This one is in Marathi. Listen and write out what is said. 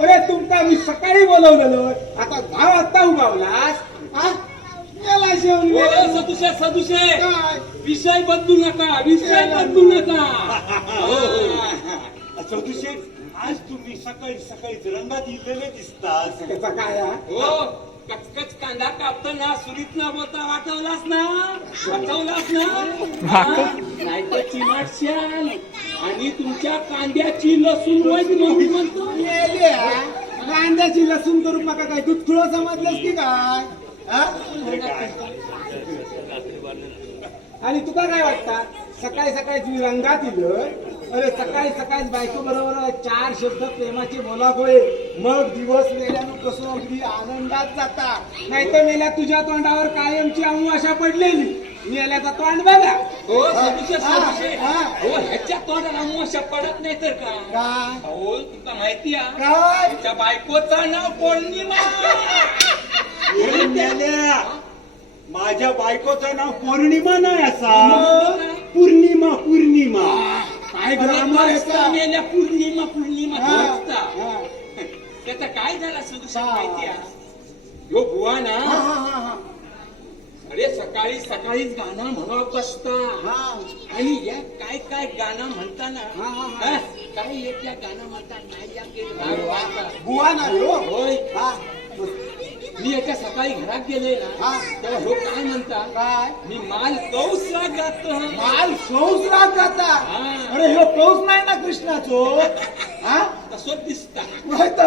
अरे तुमचा मी सकाळी बोलवलेलो आता गावात उगावलास सदुशे सदुशे विषय बदलू नका विषय बदलू नका सदुशे आज तुम्ही सकाळी सकाळीच रंगात येलेले दिसतात त्याचा काय हो कचकच कांदा कापताना सुरीत ना बोलता वाटवलास ना वाटवलास ना नाही तर चिमाट आणि तुमच्या कांद्याची लसूण वैद्य म्हणतो कांद्याची लसून तो रुपा काय दुधखुळ समजलंस की काय आणि तुका काय वाटता सकाळी सकाळी तुम्ही रंगात येईल अरे सकाळी सकाळी बायको बरोबर चार शब्द प्रेमाचे बोला होय मग दिवस मेल्यानं कसं अगदी आनंदात जाता नाही तर मेल्या तुझ्या तोंडावर कायमची आम्ही अशा पडलेली मेल्याचा तोंड बघा हो सांगू हो ह्याच्या तोराला पडत नाही तर का हो तुम्हाला माहिती बायकोचं नाव पौर्णिमा माझ्या बायकोचं नाव पौर्णिमा नाही असा पौर्णिमा पौर्णिमा गेल्या पौर्णिमा पौर्णिमा काय झालं यो सुतिहास ना सकाळी सकाळीच गाणं म्हणत बसता आणि या काय काय गाणं म्हणताना हा हा, हा काय या गाणं म्हणता काय होय हा मी याच्या सकाळी घरात गेले ना तेव्हा लोक काय म्हणता काय मी माल कौसला जातो माल कौसला जाता अरे हे कौस नाही ना कृष्णाचो हा तसो दिसता